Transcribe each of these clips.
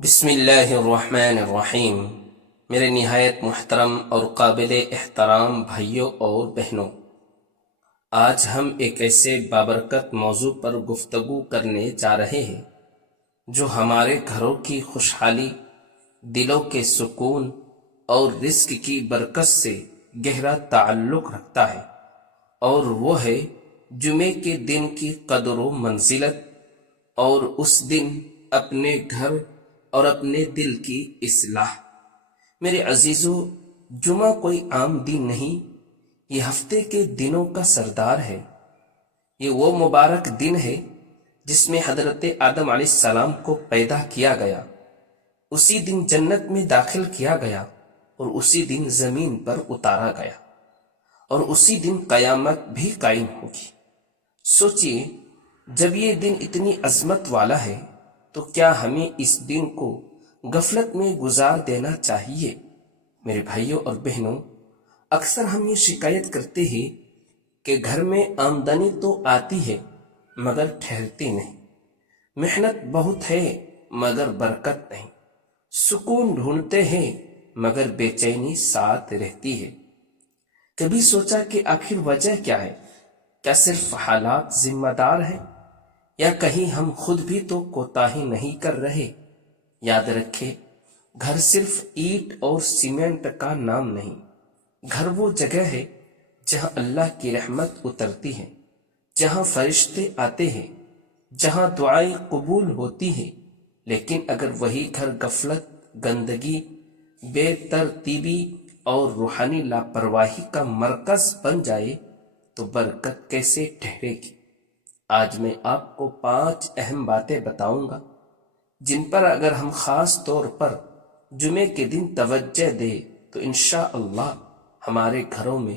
بسم اللہ الرحمن الرحیم۔ میرے نہایت محترم اور قابل احترام بھائیوں اور بہنوں، آج ہم ایک ایسے بابرکت موضوع پر گفتگو کرنے جا رہے ہیں جو ہمارے گھروں کی خوشحالی، دلوں کے سکون اور رزق کی برکت سے گہرا تعلق رکھتا ہے، اور وہ ہے جمعے کے دن کی قدر و منزلت اور اس دن اپنے گھر اور اپنے دل کی اصلاح۔ میرے عزیزو، جمعہ کوئی عام دن نہیں، یہ ہفتے کے دنوں کا سردار ہے۔ یہ وہ مبارک دن ہے جس میں حضرت آدم علیہ السلام کو پیدا کیا گیا، اسی دن جنت میں داخل کیا گیا اور اسی دن زمین پر اتارا گیا، اور اسی دن قیامت بھی قائم ہوگی۔ سوچئے، جب یہ دن اتنی عظمت والا ہے تو کیا ہمیں اس دن کو غفلت میں گزار دینا چاہیے؟ میرے بھائیوں اور بہنوں، اکثر ہم یہ شکایت کرتے ہیں کہ گھر میں آمدنی تو آتی ہے مگر ٹھہرتی نہیں، محنت بہت ہے مگر برکت نہیں، سکون ڈھونڈتے ہیں مگر بے چینی ساتھ رہتی ہے۔ کبھی سوچا کہ آخر وجہ کیا ہے؟ کیا صرف حالات ذمہ دار ہیں، یا کہیں ہم خود بھی تو کوتاہی نہیں کر رہے؟ یاد رکھے، گھر صرف اینٹ اور سیمنٹ کا نام نہیں، گھر وہ جگہ ہے جہاں اللہ کی رحمت اترتی ہے، جہاں فرشتے آتے ہیں، جہاں دعائیں قبول ہوتی ہیں۔ لیکن اگر وہی گھر غفلت، گندگی، بے ترتیبی اور روحانی لاپرواہی کا مرکز بن جائے تو برکت کیسے ٹھہرے گی؟ آج میں آپ کو 5 اہم باتیں بتاؤں گا جن پر اگر ہم خاص طور پر جمعے کے دن توجہ دیں تو انشاءاللہ ہمارے گھروں میں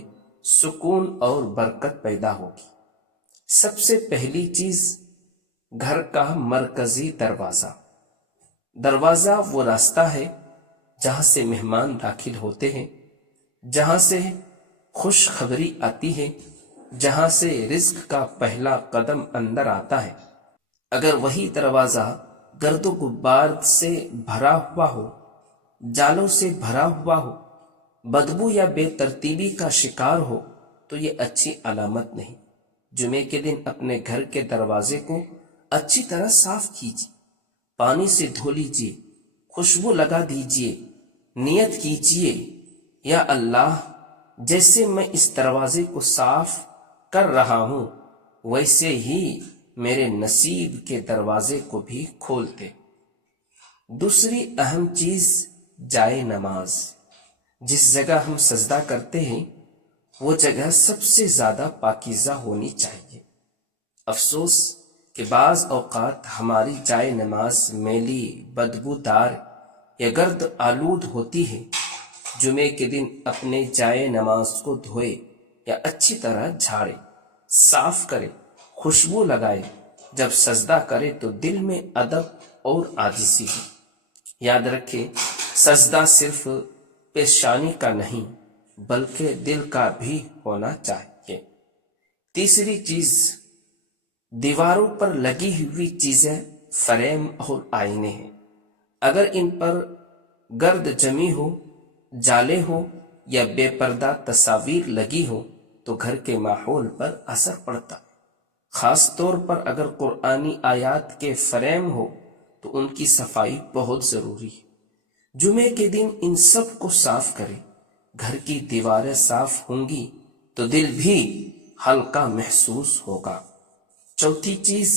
سکون اور برکت پیدا ہوگی۔ سب سے پہلی چیز، گھر کا مرکزی دروازہ۔ دروازہ وہ راستہ ہے جہاں سے مہمان داخل ہوتے ہیں، جہاں سے خوشخبری آتی ہے، جہاں سے رزق کا پہلا قدم اندر آتا ہے۔ اگر وہی دروازہ گرد و غبار سے بھرا ہوا ہو، جالوں سے بھرا ہوا ہو، بدبو یا بے ترتیبی کا شکار ہو تو یہ اچھی علامت نہیں۔ جمعے کے دن اپنے گھر کے دروازے کو اچھی طرح صاف کیجیے، پانی سے دھو لیجیے، خوشبو لگا دیجیے، نیت کیجیے، یا اللہ، جیسے میں اس دروازے کو صاف کر رہا ہوں ویسے ہی میرے نصیب کے دروازے کو بھی کھولتے۔ دوسری اہم چیز، جائے نماز۔ جس جگہ ہم سجدہ کرتے ہیں وہ جگہ سب سے زیادہ پاکیزہ ہونی چاہیے۔ افسوس کہ بعض اوقات ہماری جائے نماز میلی، بدبودار یا گرد آلود ہوتی ہے۔ جمعے کے دن اپنے جائے نماز کو دھوئے یا اچھی طرح جھاڑے، صاف کرے، خوشبو لگائے۔ جب سجدہ کرے تو دل میں ادب اور عاجزی ہو۔ یاد رکھے، سجدہ صرف پیشانی کا نہیں بلکہ دل کا بھی ہونا چاہیے۔ تیسری چیز، دیواروں پر لگی ہوئی چیزیں، فریم اور آئینے ہیں۔ اگر ان پر گرد جمی ہو، جالے ہو یا بے پردہ تصاویر لگی ہو تو گھر کے ماحول پر اثر پڑتا ہے۔ خاص طور پر اگر قرآنی آیات کے فریم ہو تو ان کی صفائی بہت ضروری ہے۔ جمعے کے دن ان سب کو صاف کرے۔ گھر کی دیواریں صاف ہوں گی تو دل بھی ہلکا محسوس ہوگا۔ چوتھی چیز،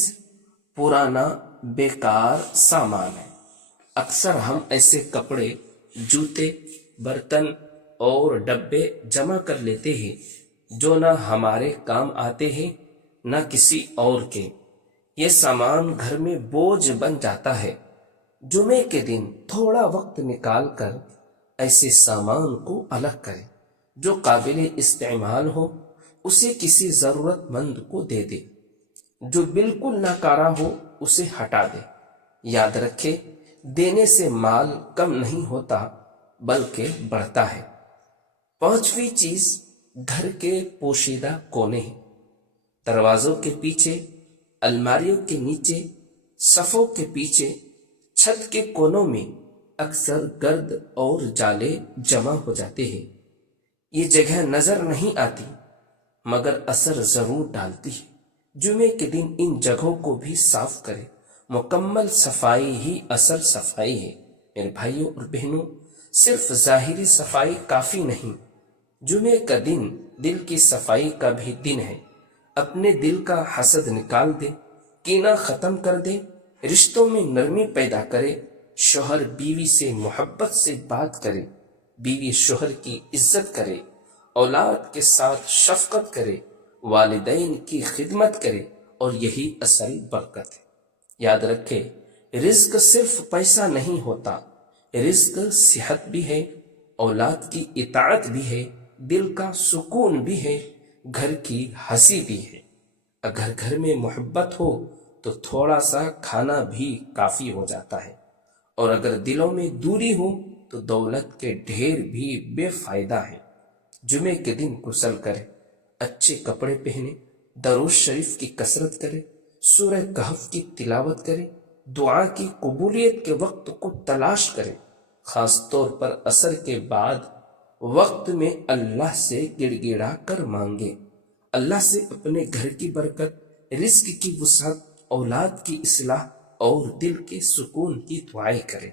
پرانا بیکار سامان ہے۔ اکثر ہم ایسے کپڑے، جوتے، برتن اور ڈبے جمع کر لیتے ہیں جو نہ ہمارے کام آتے ہیں نہ کسی اور کے۔ یہ سامان گھر میں بوجھ بن جاتا ہے۔ جمعے کے دن تھوڑا وقت نکال کر ایسے سامان کو الگ کریں۔ جو قابل استعمال ہو اسے کسی ضرورت مند کو دے دے، جو بالکل ناکارہ ہو اسے ہٹا دے۔ یاد رکھے، دینے سے مال کم نہیں ہوتا بلکہ بڑھتا ہے۔ پانچویں چیز، گھر کے پوشیدہ کونے ہیں۔ دروازوں کے پیچھے، الماریوں کے نیچے، صفوں کے پیچھے چھت کے کونوں میں اکثر گرد اور جالے جمع ہو جاتے ہیں۔ یہ جگہ نظر نہیں آتی مگر اثر ضرور ڈالتی ہے۔ جمعے کے دن ان جگہوں کو بھی صاف کرے۔ مکمل صفائی ہی اصل صفائی ہے۔ میرے بھائیوں اور بہنوں، صرف ظاہری صفائی کافی نہیں، جمعے کا دن دل کی صفائی کا بھی دن ہے۔ اپنے دل کا حسد نکال دے، کینہ ختم کر دے، رشتوں میں نرمی پیدا کرے، شوہر بیوی سے محبت سے بات کرے، بیوی شوہر کی عزت کرے، اولاد کے ساتھ شفقت کرے، والدین کی خدمت کرے، اور یہی اصل برکت ہے۔ یاد رکھے، رزق صرف پیسہ نہیں ہوتا، رزق صحت بھی ہے، اولاد کی اطاعت بھی ہے، دل کا سکون بھی ہے، گھر کی ہنسی بھی ہے۔ اگر گھر میں محبت ہو تو تھوڑا سا کھانا بھی کافی ہو جاتا ہے، اور اگر دلوں میں دوری ہو تو دولت کے ڈھیر بھی بے فائدہ ہے۔ جمعے کے دن غسل کرے، اچھے کپڑے پہنے، درود شریف کی کثرت کرے، سورہ کہف کی تلاوت کرے، دعا کی قبولیت کے وقت کو تلاش کرے، خاص طور پر عصر کے بعد وقت میں اللہ سے گڑ گڑا کر مانگے، اللہ سے اپنے گھر کی برکت، رزق کی وسعت، اولاد کی اصلاح اور دل کے سکون کی دعائیں کرے۔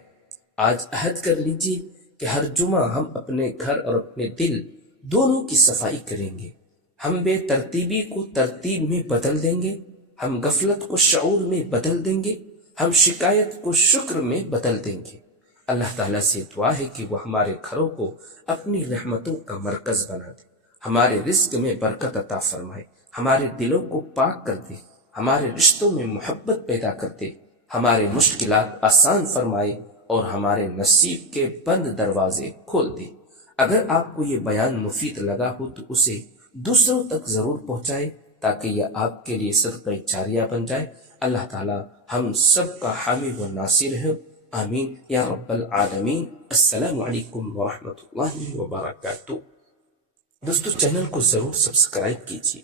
آج عہد کر لیجیے کہ ہر جمعہ ہم اپنے گھر اور اپنے دل دونوں کی صفائی کریں گے۔ ہم بے ترتیبی کو ترتیب میں بدل دیں گے، ہم غفلت کو شعور میں بدل دیں گے، ہم شکایت کو شکر میں بدل دیں گے۔ اللہ تعالیٰ سے دعا ہے کہ وہ ہمارے گھروں کو اپنی رحمتوں کا مرکز بنا دے، ہمارے رزق میں برکت عطا فرمائے، ہمارے دلوں کو پاک کر دے، ہمارے رشتوں میں محبت پیدا کر دے، ہمارے مشکلات آسان فرمائے اور ہمارے نصیب کے بند دروازے کھول دے۔ اگر آپ کو یہ بیان مفید لگا ہو تو اسے دوسروں تک ضرور پہنچائے تاکہ یہ آپ کے لیے صدقہ جاریہ بن جائے۔ اللہ تعالی ہم سب کا حامی و ناصر ہے، آمین یا رب العالمین۔ السلام علیکم ورحمۃ اللہ وبرکاتہ۔ دوستو، چینل کو ضرور سبسکرائب کیجیے۔